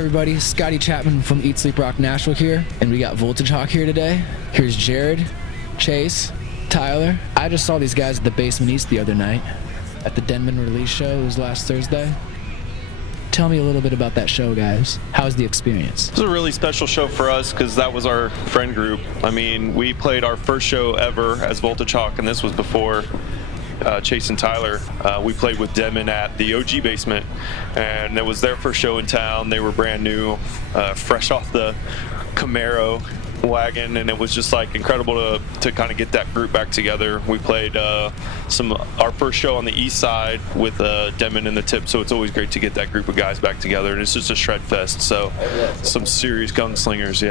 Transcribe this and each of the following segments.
everybody, Scotty Chapman from Eat Sleep Rock Nashville here, and we got Voltagehawk here today. Here's Jared, Chase, Tyler. I just saw these guys at the Basement East the other night at the Denman release show. It was last Thursday. Tell me a little bit about that show, guys. How was the experience? It was a really special show for us because that was our friend group. I mean, we played our first show ever as Voltagehawk, and this was before Chase and Tyler. We played with Denman at the OG Basement, and it was their first show in town. They were brand new, fresh off the Camaro wagon, and it was just like incredible to kind of get that group back together. We played our first show on the east side with Denman in the tip, so it's always great to get that group of guys back together, and it's just a shred fest. So some serious gunslingers.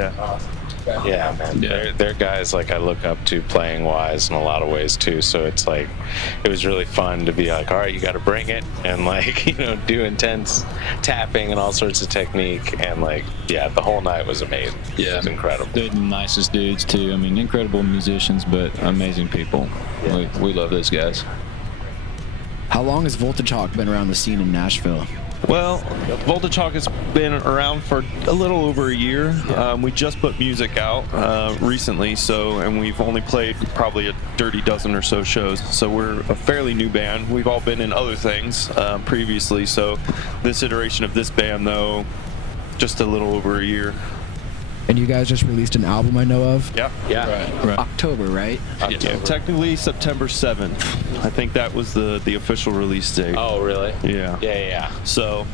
Yeah, man. They're guys like I look up to playing wise in a lot of ways too. So it's like it was really fun to be like, all right, you got to bring it, and like do intense tapping and all sorts of technique, and like the whole night was amazing. Yeah, it was incredible. They're the nicest dudes too. I mean, incredible musicians, but amazing people. Yeah. We love those guys. How long has Voltagehawk been around the scene in Nashville? Well, Voltagehawk has been around for a little over a year. We just put music out recently, and we've only played probably a dirty dozen or so shows. So we're a fairly new band. We've all been in other things previously. So this iteration of this band, though, just a little over a year. And you guys just released an album I know of? Yeah. Right. October, right? October. Yeah, technically September 7th. I think that was the official release date. Oh, really? Yeah. So,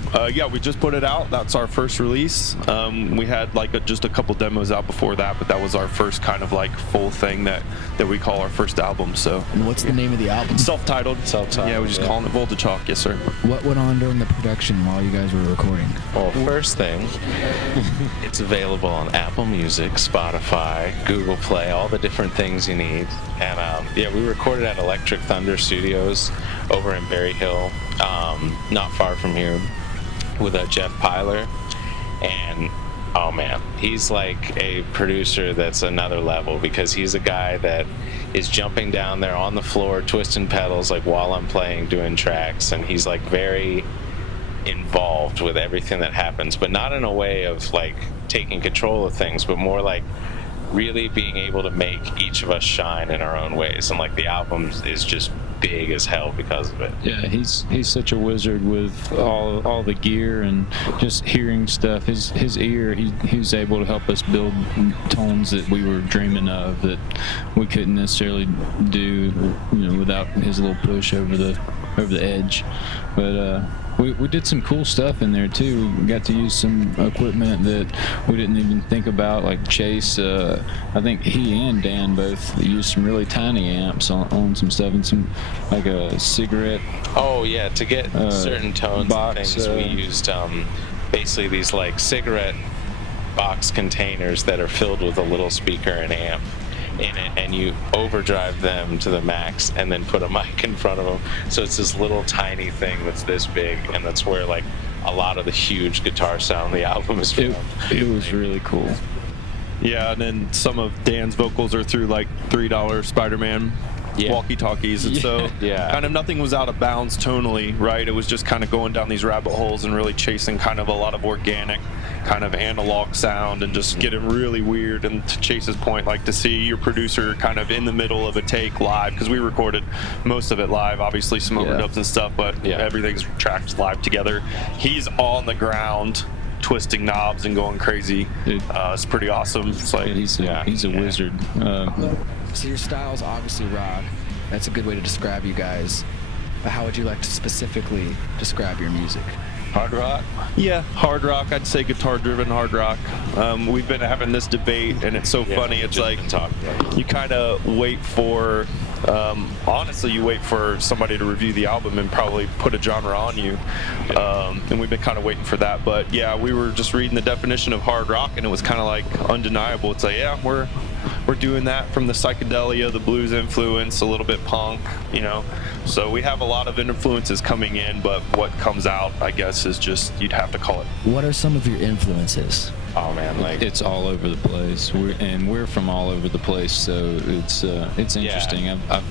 we just put it out. That's our first release. We had just a couple demos out before that, but that was our first kind of like full thing that we call our first album. So. And what's the name of the album? Self-titled. Yeah, we just calling it Voltagehawk. Yes, sir. What went on during the production while you guys were recording? Well, first thing, it's available on Apple Music, Spotify, Google Play, all the different things you need. And we recorded at Electric Thunder Studios over in Berry Hill, not far from here, with Jeff Pyler. And oh man, he's like a producer that's another level, because he's a guy that is jumping down there on the floor, twisting pedals like while I'm playing, doing tracks, and he's like very involved with everything that happens, but not in a way of like taking control of things, but more like really being able to make each of us shine in our own ways. And like the album is just big as hell because of it. Yeah, he's such a wizard with all the gear and just hearing stuff. His ear, he was able to help us build tones that we were dreaming of that we couldn't necessarily do, without his little push over the edge. But we did some cool stuff in there too. We got to use some equipment that we didn't even think about, like Chase. I think he and Dan both used some really tiny amps on some stuff, and some like a cigarette. Oh yeah, to get certain tones box, and things, we used basically these like cigarette box containers that are filled with a little speaker and amp in it, and you overdrive them to the max and then put a mic in front of them, so it's this little tiny thing that's this big, and that's where like a lot of the huge guitar sound the album is from. It was really cool. Yeah, and then some of Dan's vocals are through like $3 Spider-Man walkie-talkies, and so kind of nothing was out of bounds tonally, right? It was just kind of going down these rabbit holes and really chasing kind of a lot of organic kind of analog sound and just getting really weird. And to Chase's point, like to see your producer kind of in the middle of a take live, because we recorded most of it live, obviously some overdubs and stuff, but everything's tracked live together. He's on the ground twisting knobs and going crazy. It's pretty awesome. It's like he's a wizard. So your style's obviously rock. That's a good way to describe you guys. But how would you like to specifically describe your music? Hard rock? Yeah, hard rock. I'd say guitar-driven hard rock. We've been having this debate, and it's so funny. It's like you kind of wait for, honestly, you wait for somebody to review the album and probably put a genre on you. And we've been kind of waiting for that. But yeah, we were just reading the definition of hard rock, and it was kind of like undeniable. It's like, yeah, we're doing that from the psychedelia, the blues influence, a little bit punk, So we have a lot of influences coming in, but what comes out, I guess, is just, you'd have to call it. What are some of your influences? Oh man, like it's all over the place. We're from all over the place, so it's interesting. I've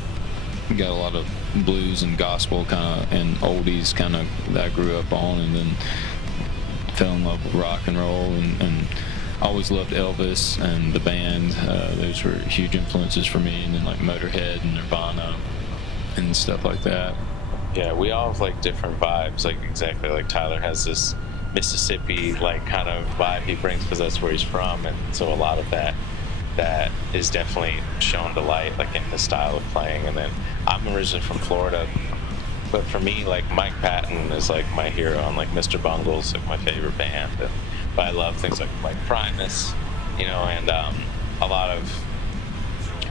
got a lot of blues and gospel kind of and oldies kind of that I grew up on, and then fell in love with rock and roll, and always loved Elvis and the band. Those were huge influences for me, and then like Motorhead and Nirvana and stuff like that. Yeah, we all have like different vibes. Like exactly, like Tyler has this Mississippi like kind of vibe he brings because that's where he's from, and so a lot of that is definitely shown to light like in his style of playing. And then I'm originally from Florida, but for me, like Mike Patton is like my hero, and like Mr. Bungle's like my favorite band. But I love things like Primus, you know, and a lot of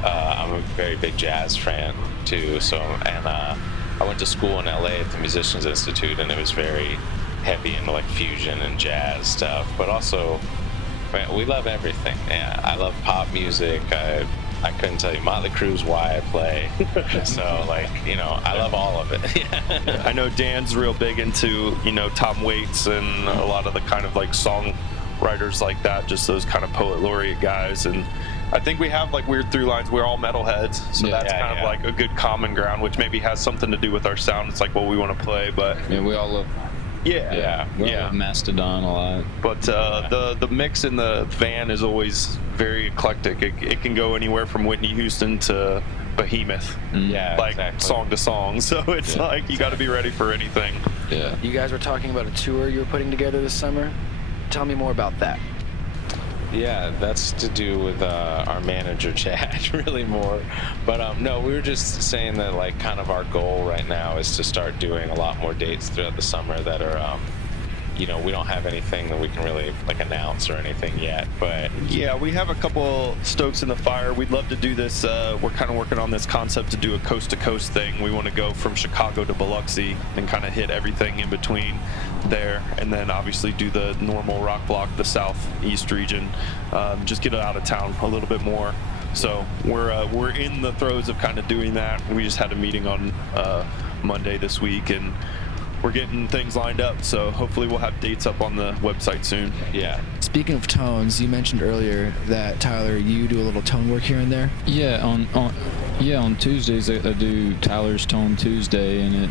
I'm a very big jazz fan too. So and I went to school in LA at the Musicians Institute, and it was very heavy into like fusion and jazz stuff. But also, man, we love everything. Yeah, I love pop music. I couldn't tell you Motley Crue's why I play. So like, you know, I love all of it. I know Dan's real big into, you know, Tom Waits and a lot of the kind of like songwriters like that, just those kind of poet laureate guys. And I think we have like weird through lines. We're all metalheads, so that's kind of like a good common ground, which maybe has something to do with our sound. It's like what we want to play, but yeah, we all love. We love Mastodon a lot. But the mix in the van is always very eclectic. It can go anywhere from Whitney Houston to Behemoth, like song to song. So it's like you got to be ready for anything. Yeah. You guys were talking about a tour you were putting together this summer. Tell me more about that. Yeah, that's to do with our manager Chad, really more. But no, we were just saying that like kind of our goal right now is to start doing a lot more dates throughout the summer that are, you know, we don't have anything that we can really like announce or anything yet. But yeah, we have a couple stokes in the fire. We'd love to do this. We're kind of working on this concept to do a coast to coast thing. We want to go from Chicago to Biloxi and kind of hit everything in between there, and then obviously do the normal rock block, the southeast region, just get out of town a little bit more. So we're in the throes of kind of doing that. We just had a meeting on Monday this week, and we're getting things lined up, so hopefully we'll have dates up on the website soon. Yeah. Speaking of tones, you mentioned earlier that Tyler, you do a little tone work here and there. Yeah, on Tuesdays I do Tyler's Tone Tuesday, and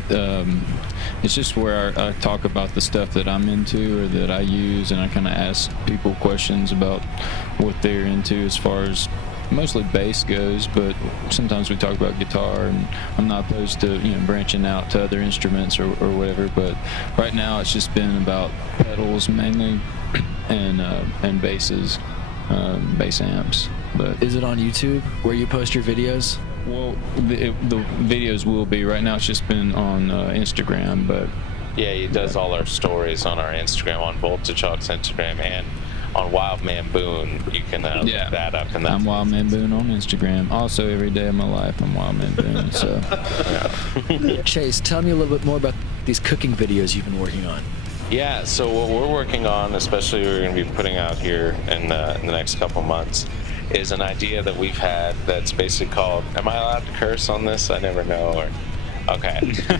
it's just where I talk about the stuff that I'm into or that I use, and I kind of ask people questions about what they're into as far as mostly bass goes, but sometimes we talk about guitar, and I'm not opposed to, you know, branching out to other instruments or whatever. But right now it's just been about pedals mainly, and basses, bass amps. But is it on YouTube where you post your videos? Well, the videos will be. Right now it's just been on Instagram, but yeah, he does all our stories on our Instagram, on Voltagehawk's Instagram, and on Wild Man Boone. You can look that up. And I'm Wild Man Boone on Instagram. Also, every day of my life, I'm Wild Man Boone. So, Chase, tell me a little bit more about these cooking videos you've been working on. Yeah, so what we're working on, especially we're going to be putting out here in the next couple months, is an idea that we've had that's basically called, am I allowed to curse on this? I never know. Or okay.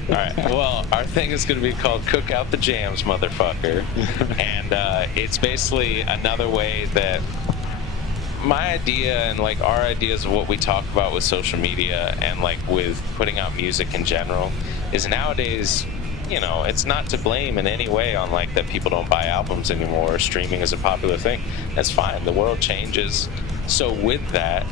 All right. Well, our thing is going to be called Cook Out the Jams, motherfucker. And it's basically another way that my idea and like our ideas of what we talk about with social media and like with putting out music in general is nowadays, you know, it's not to blame in any way on like that people don't buy albums anymore or streaming is a popular thing. That's fine. The world changes. So with that,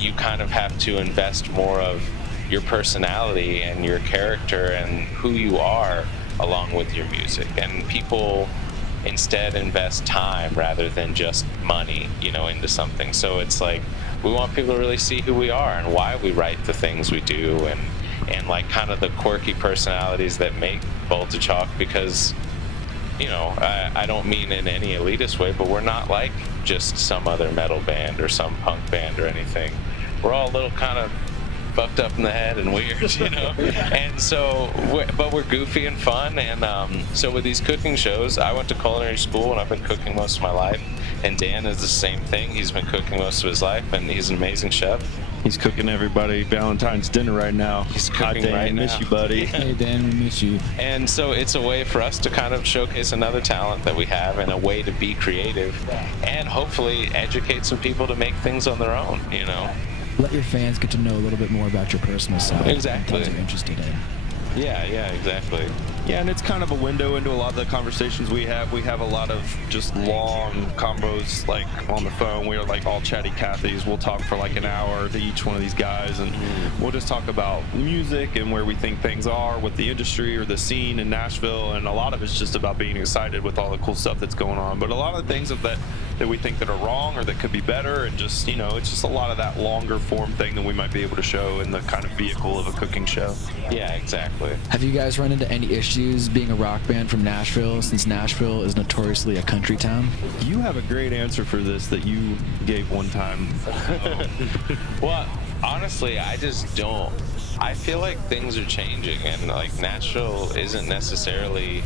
you kind of have to invest more of your personality and your character and who you are along with your music. And people instead invest time rather than just money, you know, into something. So it's like we want people to really see who we are and why we write the things we do, and like kind of the quirky personalities that make Voltagehawk, because, you know, I don't mean in any elitist way, but we're not like just some other metal band or some punk band or anything. We're all a little kind of fucked up in the head and weird, you know. And so, but we're goofy and fun. And so with these cooking shows, I went to culinary school and I've been cooking most of my life. And Dan is the same thing. He's been cooking most of his life, and he's an amazing chef. He's cooking everybody Valentine's dinner right now. He's cooking Dan, right now. Miss you, buddy. Hey, Dan, we miss you. And so it's a way for us to kind of showcase another talent that we have and a way to be creative and hopefully educate some people to make things on their own, you know. Let your fans get to know a little bit more about your personal side. Exactly. And things you're interested in. Yeah, exactly. Yeah, and it's kind of a window into a lot of the conversations we have. We have a lot of just long combos, like on the phone. We're like all chatty Cathys. We'll talk for like an hour to each one of these guys, and we'll just talk about music and where we think things are with the industry or the scene in Nashville. And a lot of it's just about being excited with all the cool stuff that's going on. But a lot of the things that we think that are wrong or that could be better, and just, you know, it's just a lot of that longer form thing that we might be able to show in the kind of vehicle of a cooking show. Yeah, exactly. Have you guys run into any issues being a rock band from Nashville, since Nashville is notoriously a country town? You have a great answer for this that you gave one time. Well, honestly, I just don't. I feel like things are changing, and like Nashville isn't necessarily.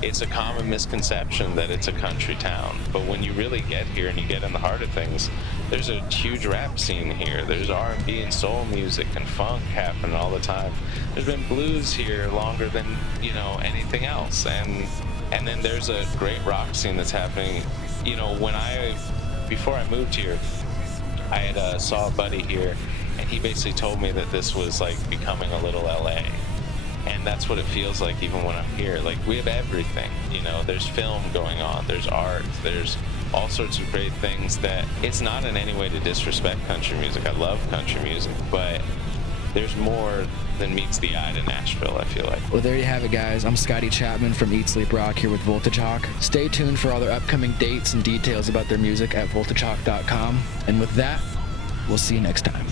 It's a common misconception that it's a country town, but when you really get here and you get in the heart of things, there's a huge rap scene here. There's R&B and soul music and funk happening all the time. There's been blues here longer than, you know, anything else, and then there's a great rock scene that's happening. You know, before I moved here, I had saw a buddy here, and he basically told me that this was like becoming a little LA. And that's what it feels like even when I'm here. Like, we have everything, you know, there's film going on, there's art, there's all sorts of great things that it's not in any way to disrespect country music. I love country music, but there's more than meets the eye to Nashville, I feel like. Well, there you have it, guys. I'm Scotty Chapman from Eat Sleep Rock here with Voltagehawk. Stay tuned for all their upcoming dates and details about their music at voltagehawk.com. And with that, we'll see you next time.